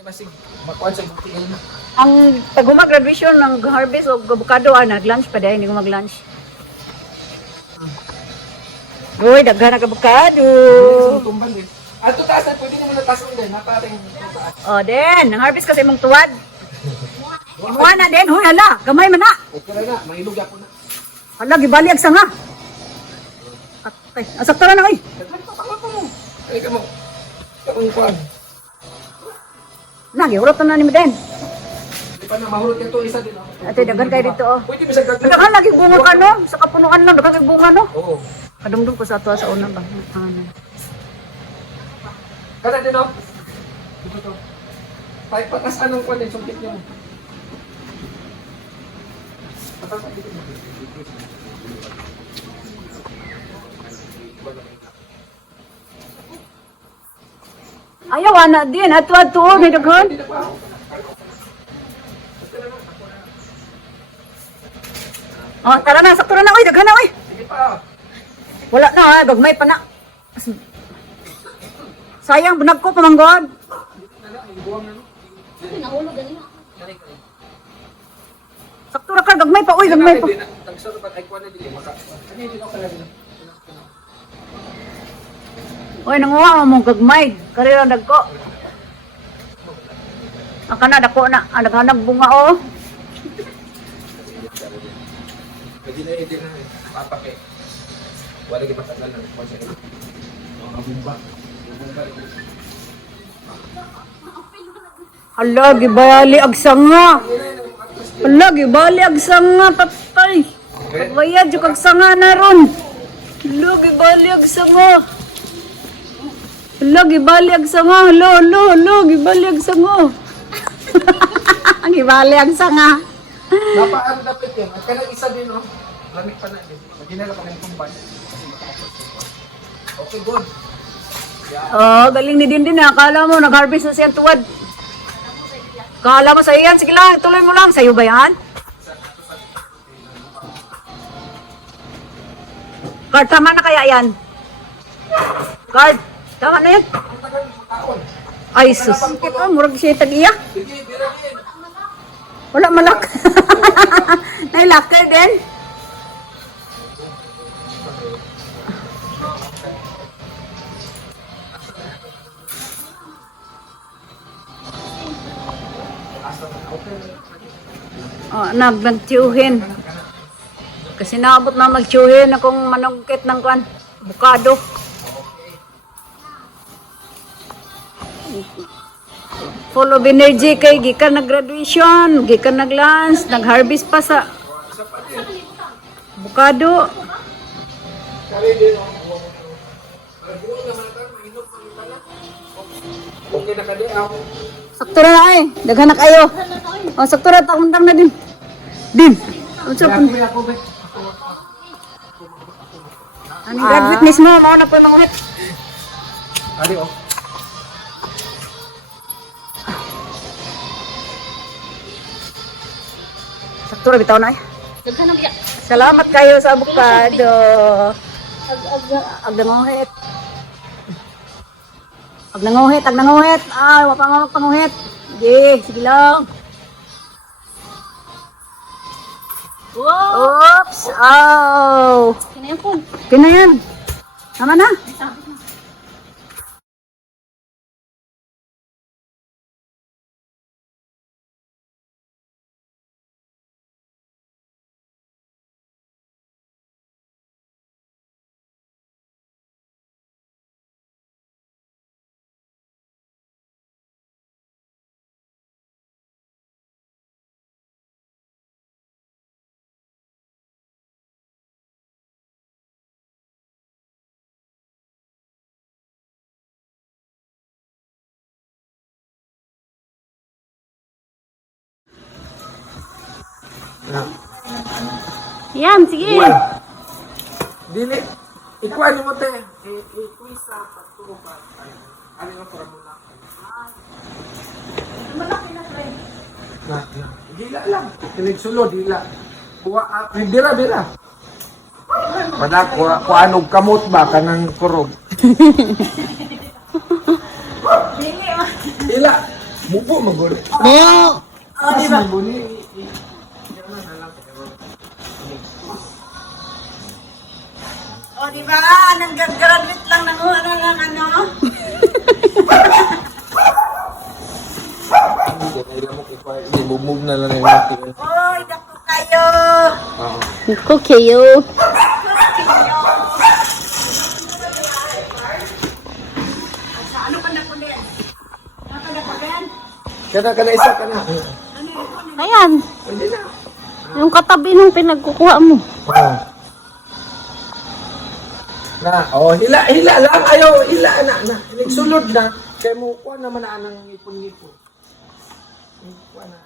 Masig makuan sa buti ngayon. Ang pag graduation ng harvest o avocado, nag-lunch pa dahil, hindi ko mag-lunch. Uy, daghan ang avocado. Sa tumban din. Ato taas na pwede naman nataas mo din. Naparing taas. O, den, ang harvest kasi mong tuwad. Imuha na den, huy, hala, gamay man na. Okay na na, mahilog ako na. Hala, gibali ang sanga. Atay, asakto na na, uy. Tama pa mo. Ay ka mo. Kaung kuan. Nagihurot na ni mo den. Di pa na mahulog ito isa din. Ate, daghan kayo dito, oh. Pwede mo sa gagawin. Daghan lagi bunga ka, no? Sa kapunuan lang, daghan kay bunga, no? Oo. Kadumdum ko sa ato sa una ba? Ano? Kada din oh. Dito to. Tay patas anong kuan din sungkit niyo. Patas dito mo. Ayaw, anak din. Ato-ato, may daghan. Dito pa. Oh, tara na, sakto na, uy. Daghan na, uy. Sige pa. Wala na, ha. Gagmay pa na. Sayang, bunag ko, pamanggod. Sakto na ka, gagmay pa, uy. Gagmay pa. Tagsaro pa ay kuan din maka. Ano dito ka lang. Uy, nanguha mo gagmay. Karira dagko. Ang kana, dako na. Ang naghanap bunga, oh. Pwede na din na papake. Wala gyud matagal na kuan sa ilo. Mga bumba. Hala, gibali ag sanga. Hala, gibali ag sanga, patay. Bayad yung kag sanga na ron. Hala, gibali ag sanga. Hala, gibali ag sanga. Hala, gibali ag sanga. Gibali ag sanga. Napaano dapat yun. At kanang isa din oh. Lamig pa na din. Maginala ka ng tumban. Okay, good. Oh, galing ni Dindin na. Akala mo, nag-harvest na siyang tuwad. Akala mo sa'yo yan. Sige lang, tuloy mo lang. Sa'yo ba yan? Card, tama na kaya yan? Card, tama na yan? Ang tagal ng taon. Ay, sus. Kita, murag siya tag-iya. Sige, bira din. Wala malak. Nailakay din. Oh, nagtiyuhin. Kasi naabot na magtiyuhin akong manungkit ng kwan. Bukado. Full of energy kay gikan nag-graduation, gikan nag-lunch, nag-harvest pa sa bukado. Kali din oh. Okay na ka di ako. Sakto na na eh. Daghan na kayo. O, sakto na. Takundam na din. Din. Unsa pun. Ang graduate mismo. Mao na po ng ulit. Ali oh. Sakto na bitaw na eh. Salamat kayo sa avocado. Ag nanguhit. Ag nanguhit. Ay, wapanguhit. Sige lang. Oops! Oh! Kinayan. Tama na. Yan, sige. Dili. Ikuan mo te. Ikuisa pagtuo pa. Ali mo para muna. Na. Dila lang. Kilig sulod dila. Kuha bira. Pada kuan og kamot ba kanang kurog. Dila. Mubo magulo. No! Oh, di ba? Oh, di ba? Nang-graduate lang ng ano? Hindi, move na lang yung natin. Oy, dako kayo. Oo. Ko kayo. Ano ka na po din? Ano ka na po din? Kana isa ka na. Ayan. Hindi na. Yung katabi nung pinagkukuha mo. Oo. Hila lang. Ayaw, hila na. Nagsulod na. Kaya mo, kuha naman na ng ipon-ipon. Kuha na.